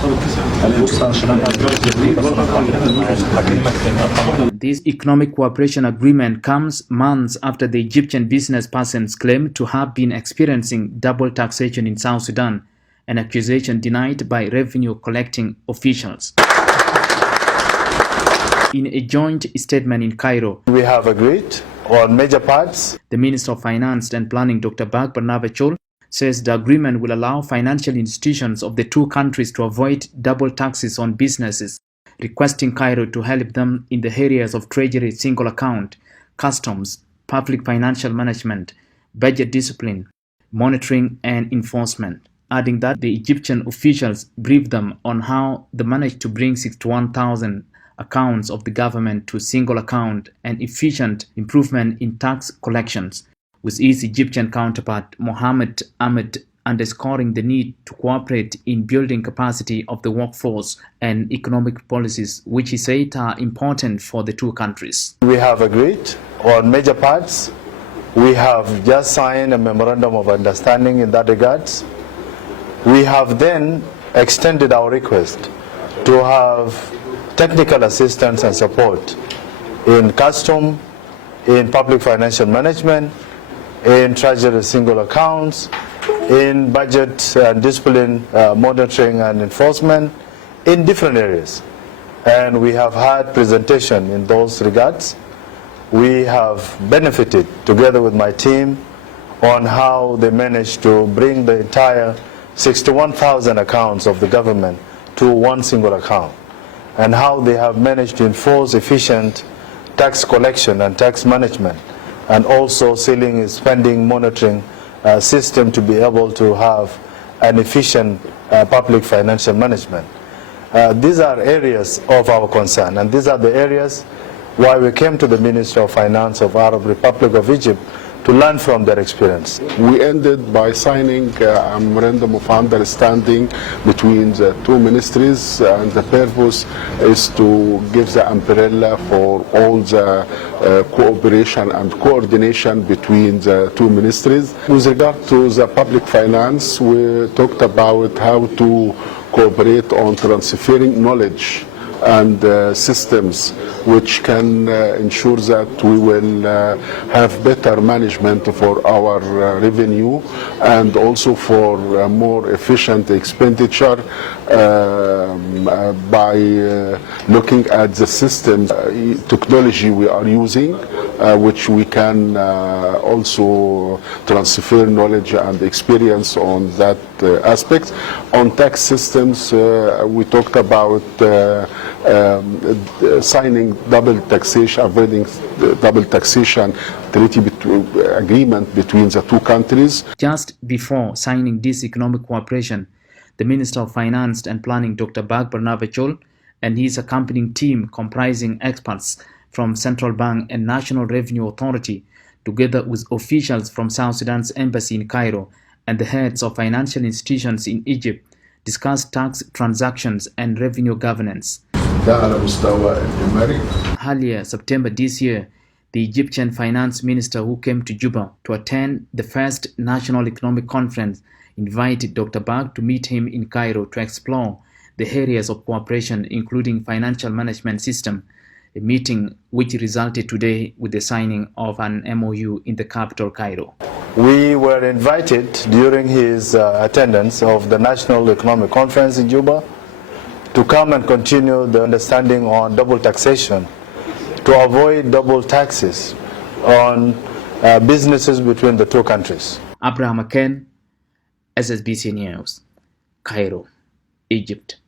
This economic cooperation agreement comes months after the Egyptian business persons claimed to have been experiencing double taxation in South Sudan, an accusation denied by revenue collecting officials. In a joint statement in Cairo, we have agreed on major parts. The Minister of Finance and Planning, Dr. Bag Barnaba Chol, says the agreement will allow financial institutions of the two countries to avoid double taxes on businesses, requesting Cairo to help them in the areas of treasury single account, customs, public financial management, budget discipline, monitoring and enforcement, adding that the Egyptian officials briefed them on how they managed to bring 61,000 accounts of the government to single account and efficient improvement in tax collections, with his Egyptian counterpart Mohamed Ahmed underscoring the need to cooperate in building capacity of the workforce and economic policies, which he said are important for the two countries. We have agreed on major parts. We have just signed a memorandum of understanding in that regards. We have then extended our request to have technical assistance and support in custom, in public financial management, in treasury single accounts, in budget and discipline monitoring and enforcement, in different areas. And we have had presentation in those regards. We have benefited together with my team on how they managed to bring the entire 61,000 accounts of the government to one single account, and how they have managed to enforce efficient tax collection and tax management, and also ceiling spending monitoring system to be able to have an efficient public financial management. These are areas of our concern, and these are the areas why we came to the Minister of Finance of Arab Republic of Egypt to learn from their experience. We ended by signing a memorandum of understanding between the two ministries, and the purpose is to give the umbrella for all the cooperation and coordination between the two ministries. With regard to the public finance, we talked about how to cooperate on transferring knowledge and systems which can ensure that we will have better management for our revenue, and also for more efficient expenditure by looking at the systems, technology we are using, which we can also transfer knowledge and experience on that aspect. On tax systems, we talked about signing double taxation, avoiding double taxation treaty agreement between the two countries. Just before signing this economic cooperation, the Minister of Finance and Planning, Dr. Bag Barnaba Chol, and his accompanying team comprising experts from Central Bank and National Revenue Authority, together with officials from South Sudan's embassy in Cairo and the heads of financial institutions in Egypt, discussed tax transactions and revenue governance. Earlier September this year, the Egyptian finance minister who came to Juba to attend the first National Economic Conference invited Dr. Bag to meet him in Cairo to explore the areas of cooperation, including financial management system, a meeting which resulted today with the signing of an MOU in the capital, Cairo. We were invited during his attendance of the National Economic Conference in Juba to come and continue the understanding on double taxation, to avoid double taxes on businesses between the two countries. Abraham Aken, SSBC News, Cairo, Egypt.